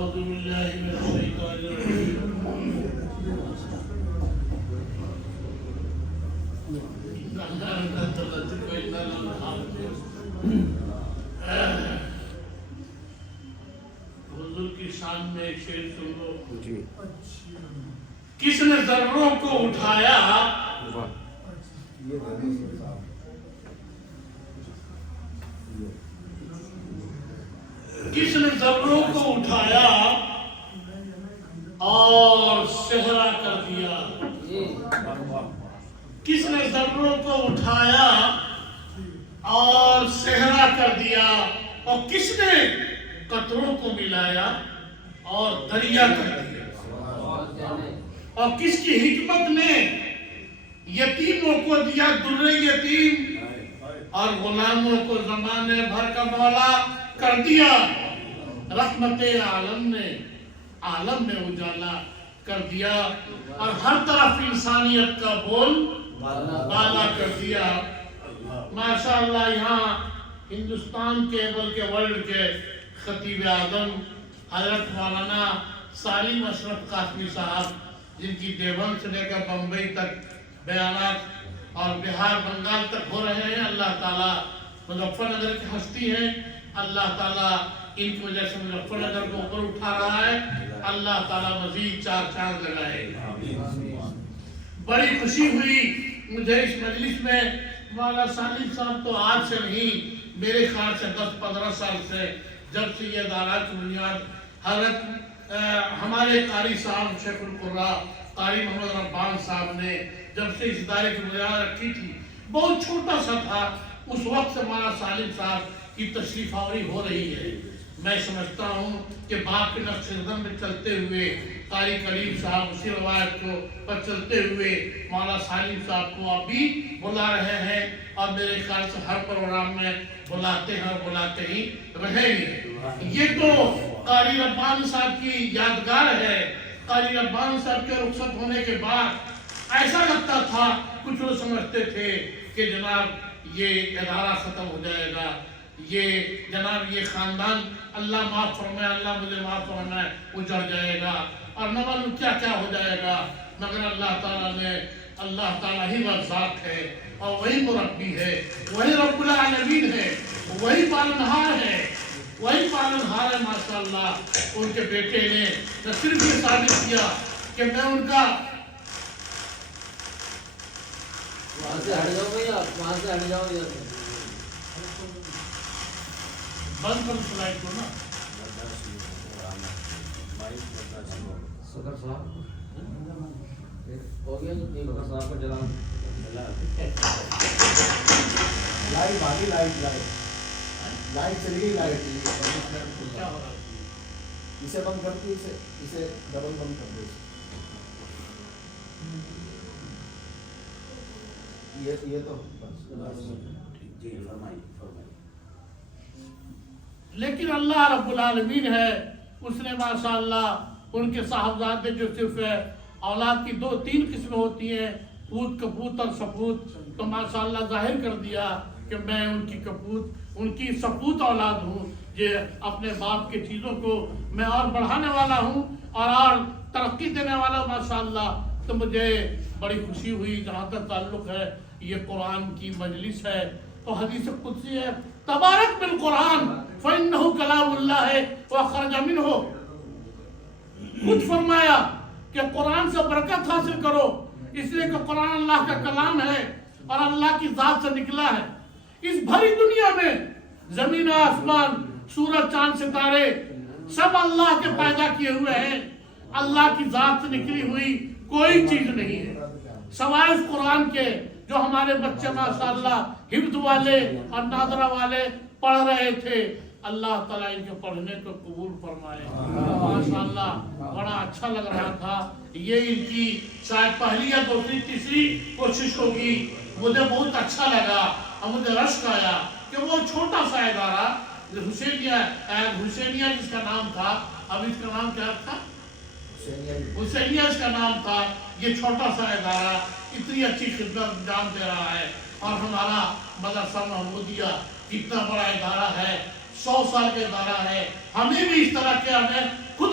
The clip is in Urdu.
أعوذ بالله من الشيطان الرجيم حضور کی شان میں ایک شعر سن لو. کس نے ذروں کو اٹھایا کس نے ذروں کو اٹھایا اور صحرا کر دیا. کس نے ذروں کو اٹھایا اور صحرا کر دیا اور کس نے قطروں کو ملایا اور دریا کر دیا. اور کس کی حکمت نے یتیموں کو دیا در یتیم اور غلاموں کو زمانے بھر کا مولا کر دیا. رحمت عالم نے عالم میں اجالا کر دیا اور ہر طرف انسانیت کا بول بالا کر دیا. ماشاءاللہ یہاں ہندوستان کے بلکہ ورلڈ کے خطیب اعظم حضرت مولانا سالم اشرف قاسمی صاحب جن کی دیوبند سے لے کر بمبئی تک بیانات اور بہار بنگال تک ہو رہے ہیں. اللہ تعالیٰ مظفر نگر کی ہستی ہے. اللہ تعالیٰ ان کی وجہ سے مظفر نگر کو اوپر اٹھا رہا ہے. اللہ تعالیٰ مزید چار چاند لگائے. بڑی خوشی ہوئی مجھے اس مجلس میں. مولانا سالم صاحب تو آج سے نہیں میرے خیال سے 10-15 سال سے جب سے یہ ادارہ کی بنیاد حضرت ہمارے قاری صاحب شیخ القراء قاری محمد ربان صاحب نے جب سے اس ادارے کی بنیاد رکھی تھی بہت چھوٹا سا تھا. اس وقت سے مولانا سالم صاحب کی تشریف آوری ہو رہی ہے. میں سمجھتا ہوں کہ باپ کے نقش قدم میں چلتے ہوئے قاری کریم صاحب اسی روایت کو پر چلتے ہوئے مولانا سالم صاحب کو اب بھی بلا رہے ہیں اور میرے خیال سے ہر پروگرام میں بلاتے ہیں اور بلاتے ہی رہیں گے. یہ تو قاری ربان صاحب کی یادگار ہے. قاری ربان صاحب کے رخصت ہونے کے بعد ایسا لگتا تھا کچھ لوگ سمجھتے تھے کہ جناب یہ ادارہ ختم ہو جائے گا, یہ جناب یہ خاندان اللہ معاف فرمائے اللہ مجھے معاف فرمائے اجڑ جائے گا اور نہ معلوم کیا کیا ہو جائے گا. مگر اللہ تعالیٰ ہی رزاق ہے اور وہی مربی ہے, وہی رب العالمین ہے, وہی پالنہار ہے, وہی پالنہار ہے. ماشاءاللہ ان کے بیٹے نے نہ صرف یہ ثابت کیا کہ میں ان کا وہاں سے ہٹ جاؤ بھائی, آپ وہاں سے ہٹ جاؤ. بند کر سلائٹ کو نا. صدر صاحب ہو گیا صدر صاحب کا جلال لائٹ آگے لائٹ چلی گئی. لائٹ اسے بند کر کے اسے ڈبل بند کر دو. یہ تو جی فرمائیے. لیکن اللہ رب العالمین ہے, اس نے ماشاءاللہ ان کے صاحبزادے جو صرف اولاد کی 2-3 قسمیں ہوتی ہیں پوت کپوت اور سپوت, تو ماشاءاللہ ظاہر کر دیا کہ میں ان کی کپوت ان کی سپوت اولاد ہوں. یہ اپنے باپ کے چیزوں کو میں اور بڑھانے والا ہوں اور ترقی دینے والا ہوں ماشاءاللہ. تو مجھے بڑی خوشی ہوئی. جہاں تک تعلق ہے یہ قرآن کی مجلس ہے تو حدیث قدسی ہے تبارک بالقرآن فإنہ کلام اللہ وخرج منہ. خود فرمایا کہ قرآن سے برکت حاصل کرو اس لیے کہ قرآن اللہ کا کلام ہے اور اللہ کی ذات سے نکلا ہے. اس بھری دنیا میں زمین آسمان سورج چاند ستارے سب اللہ کے پیدا کیے ہوئے ہیں. اللہ کی ذات سے نکلی ہوئی کوئی چیز نہیں ہے سوائے اس قرآن کے جو ہمارے بچے ماشاءاللہ حفظ والے اور ناظرہ والے پڑھ رہے تھے. اللہ تعالیٰ ان کے پڑھنے کو قبول فرمائے. ماشاءاللہ بڑا اچھا لگ رہا تھا. یہ ان کی شاید پہلی یا دوسری تیسری کوشش ہوگی. مجھے بہت اچھا لگا اور مجھے رشک آیا کہ وہ چھوٹا سا ادارہ حسینیہ جس کا نام تھا, اب اس کا نام کیا تھا, حسینیہ اس کا نام تھا. یہ چھوٹا سا ادارہ اتنی اچھی خدمت انجام دے رہا ہے. اور ہمارا مدرسہ محمودیہ کتنا بڑا ادارہ ہے, 100 سال کا ادارہ ہے. ہمیں بھی اس طرح کے ہمیں خود